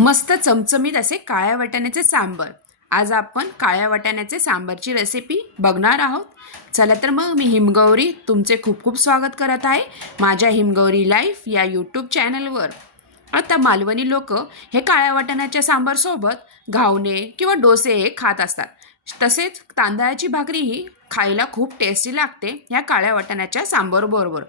मस्त चमचमीत असे काळ्या वाटाण्याचे सांबर. आज आपण काळ्या वाटाण्याचे सांबारची रेसिपी बघणार आहोत. चला तर मग मी हिमगौरी तुमचे खूप खूप स्वागत करत आहे माझ्या हिमगौरी लाईफ या यूट्यूब चॅनलवर आता मालवणी लोक हे काळ्या वाटाण्याच्या सांबारसोबत घावणे किंवा डोसे हे खात असतात. तसेच तांदळाची भाकरीही खायला खूप टेस्टी लागते ह्या काळ्या वाटाण्याच्या सांबारबरोबर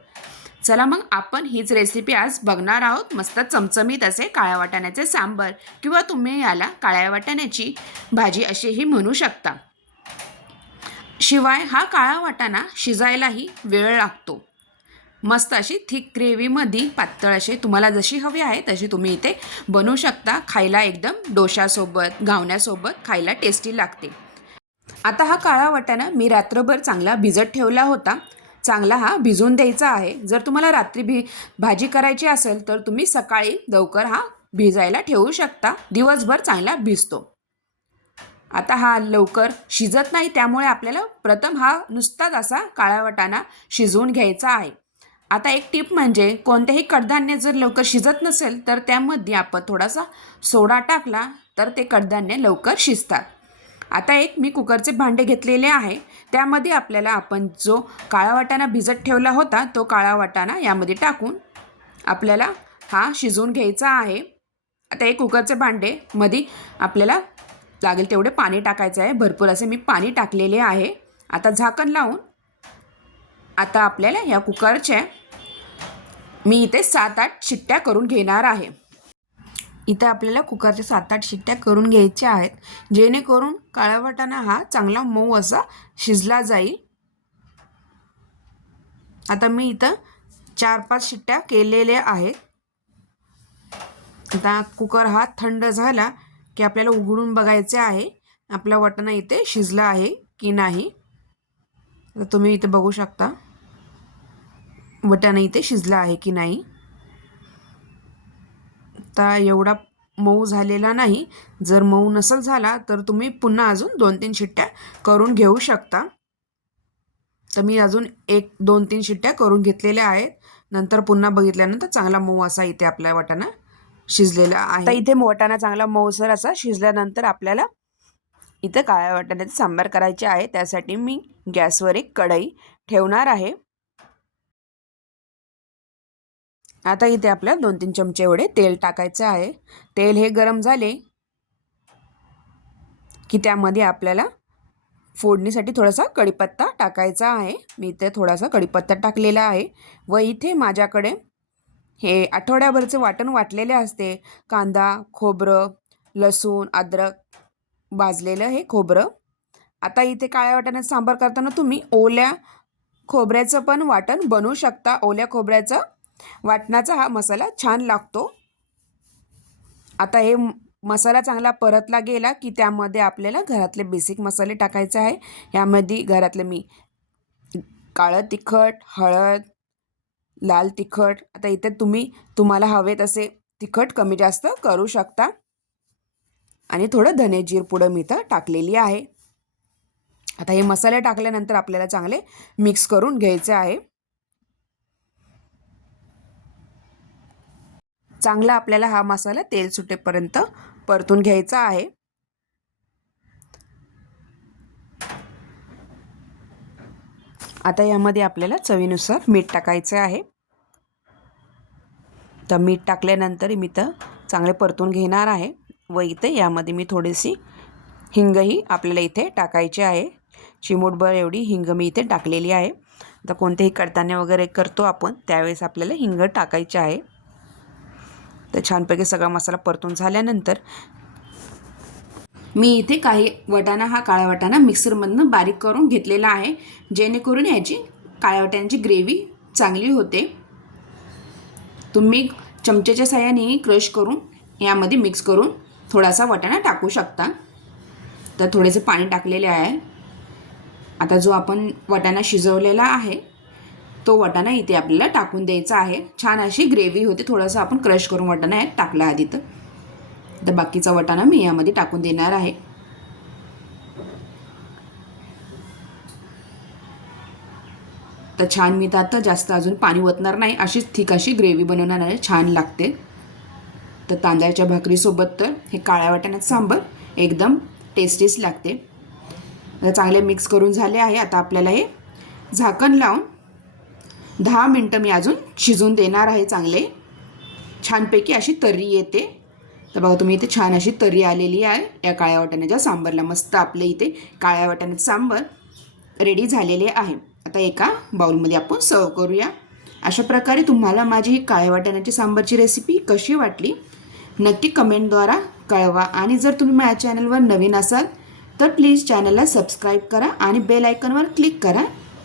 चला मग आपण हीच रेसिपी आज बघणार आहोत. मस्त चमचमीत असे काळ्या वाटाण्याचे सांबर किंवा तुम्ही याला काळ्या वाटाण्याची भाजी असेही म्हणू शकता. शिवाय हा काळा वाटाणा शिजायलाही वेळ लागतो. मस्त अशी थिक ग्रेव्हीमध्ये पातळ असे तुम्हाला जशी हवी आहे तशी तुम्ही इथे बनवू शकता. खायला एकदम डोशासोबत घावण्यासोबत खायला टेस्टी लागते. आता हा काळा वाटाणा मी रात्रभर चांगला भिजत ठेवला होता. चांगला हा भिजवून द्यायचा आहे. जर तुम्हाला रात्री भि भाजी करायची असेल तर तुम्ही सकाळी लवकर हा भिजायला ठेवू शकता. दिवसभर चांगला भिजतो. आता हा लवकर शिजत नाही त्यामुळे आपल्याला प्रथम हा नुसताच असा काळा वाटाणा शिजवून घ्यायचा आहे. आता एक टिप म्हणजे कोणतेही कडधान्य जर लवकर शिजत नसेल तर त्यामध्ये आपण थोडासा सोडा टाकला तर ते कडधान्य लवकर शिजतात. आता एक मी कुकरचे भांडे घेतलेले आहे. त्यामध्ये आपल्याला आपण जो काळा वाटाणा भिजत ठेवला होता तो काळा वाटाणा यामध्ये टाकून आपल्याला हा शिजवून घ्यायचा आहे. आता एक कुकरचे भांडे मध्ये आपल्याला लागेल तेवढे पाणी टाकायचं आहे. भरपूर असे मी पाणी टाकलेले आहे. आता झाकण लावून आता आपल्याला या कुकरच्या मी इथे सात आठ शिट्ट्या करून घेणार आहे. इथं आपल्याला कुकरच्या सात आठ शिट्ट्या करून घ्यायच्या आहेत. जेणेकरून काळा वाटाणा हा चांगला मऊ असा शिजला जाईल. आता मी इथं चार पाच शिट्ट्या केलेल्या आहेत. आता कुकर हा थंड झाला की आपल्याला उघडून बघायचे आहे आपला वाटाणा इथे शिजला आहे की नाही. तर तुम्ही इथे बघू शकता वटाणा इथे शिजला आहे की नाही. आता एवढा मऊ झालेला नाही. जर मऊ नसेल झाला तर तुम्ही पुन्हा अजून दोन तीन शिट्ट्या करून घेऊ शकता. तर मी अजून एक दोन तीन शिट्ट्या करून घेतलेल्या आहेत. नंतर पुन्हा बघितल्यानंतर चांगला मऊ असा इथे आपला वाटाणा शिजलेला आहे. आता इथे वाटाणा चांगला मऊसर असा शिजल्यानंतर आपल्याला इथं काळ्या वाटाण्याचे सांबार करायचे आहे. त्यासाठी मी गॅसवर एक कढई ठेवणार आहे. आता इथे आपल्या दोन तीन चमचे एवढे तेल टाकायचं आहे. तेल हे गरम झाले की त्यामध्ये आपल्याला फोडणीसाठी थोडासा कढीपत्ता टाकायचा आहे. मी इथे थोडासा कढीपत्ता टाकलेला आहे व इथे माझ्याकडे हे आठवड्याभरचे वाटण वाटलेले असते. कांदा खोबरं लसूण अद्रक भाजलेलं हे खोबरं. आता इथे काळ्या वाटण्यात सांबार करताना तुम्ही ओल्या खोबऱ्याचं पण वाटण बनवू शकता. ओल्या खोबऱ्याचं वाटणाचा हा मसाला छान लागतो. आता हे मसाला चांगला परतला गेला की त्यामध्ये आपल्याला घरातले बेसिक मसाले टाकायचे आहे. यामध्ये घरातले मी काळं तिखट हळद लाल तिखट आता इथे तुम्ही तुम्हाला हवे तसे तिखट कमी जास्त करू शकता. आणि थोडं धनेजीर पुढं मी इथं टाकलेली आहे. आता हे मसाले टाकल्यानंतर आपल्याला चांगले मिक्स करून घ्यायचे आहे. चांगला आपल्याला हा मसाला तेल सुटेपर्यंत परतून घ्यायचा आहे. आता यामध्ये आपल्याला चवीनुसार मीठ टाकायचं आहे. तर मीठ टाकल्यानंतर मी तर चांगले परतून घेणार आहे व इथे यामध्ये मी थोडीशी हिंगही आपल्याला इथे टाकायची आहे. चिमूटभर एवढी हिंग मी इथे टाकलेली आहे. आता कोणतेही कडताने वगैरे करतो आपण त्यावेळेस आपल्याला हिंग टाकायचे आहे. तर छानपैकी सगळा मसाला परतून झाल्यानंतर मी इथे काही वटाणा हा काळा वटाणा मिक्सरमधनं बारीक करून घेतलेला आहे जेणेकरून याची काळ्या वाटाण्याची ग्रेव्ही चांगली होते. तुम्ही चमच्याच्या साह्याने क्रश करून यामध्ये मिक्स करून थोडासा वटाणा टाकू शकता. तर थोडेसे पाणी टाकलेले आहे. आता जो आपण वटाणा शिजवलेला आहे तो वाटाणा इथे आपल्याला टाकून द्यायचा आहे. छान अशी ग्रेव्ही होते. थोडंसं आपण क्रश करून वाटाणा यात टाकला आधी तर. बाकीचा वाटाणा मी यामध्ये टाकून देणार आहे. तर छान मी तर आता जास्त अजून पाणी ओतणार नाही. अशीच थिक अशी ग्रेव्ही बनवणार आहे. छान लागते. तर तांदळाच्या भाकरीसोबत तर हे काळ्या वाटाण्यात सांबर एकदम टेस्टीच लागते. तर चांगले मिक्स करून झाले आहे. आता आपल्याला हे झाकण लावून दहा मिनटं मी अजून शिजून देणार आहे चांगले. छानपैकी अशी तर्री येते. तर बघा तुम्ही इथे छान अशी तर्री आलेली आहे. या काळ्या वाटाण्याच्या सांबरला मस्त आपले इथे काळ्या वाटाण्याचं सांबर रेडी झालेले आहे. आता एका बाउलमध्ये आपण सर्व करूया. अशा प्रकारे तुम्हाला माझी ही काळ्या वाटाण्याची सांबरची रेसिपी कशी वाटली नक्की कमेंटद्वारा कळवा. आणि जर तुम्ही माझ्या चॅनलवर नवीन असाल तर प्लीज चॅनलला सबस्क्राईब करा आणि बेल आयकनवर क्लिक करा.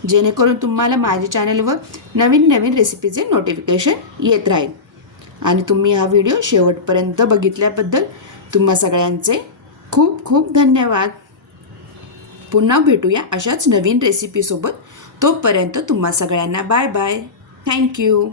जेणेकरून तुम्हाला माझ्या चॅनलवर नवीन नवीन रेसिपीचे नोटिफिकेशन येत राहील. आणि तुम्ही हा व्हिडिओ शेवटपर्यंत बघितल्याबद्दल तुम्हा सगळ्यांचे खूप खूप धन्यवाद. पुन्हा भेटूया अशाच नवीन रेसिपीसोबत तोपर्यंत तुम्हा सगळ्यांना बाय बाय थँक्यू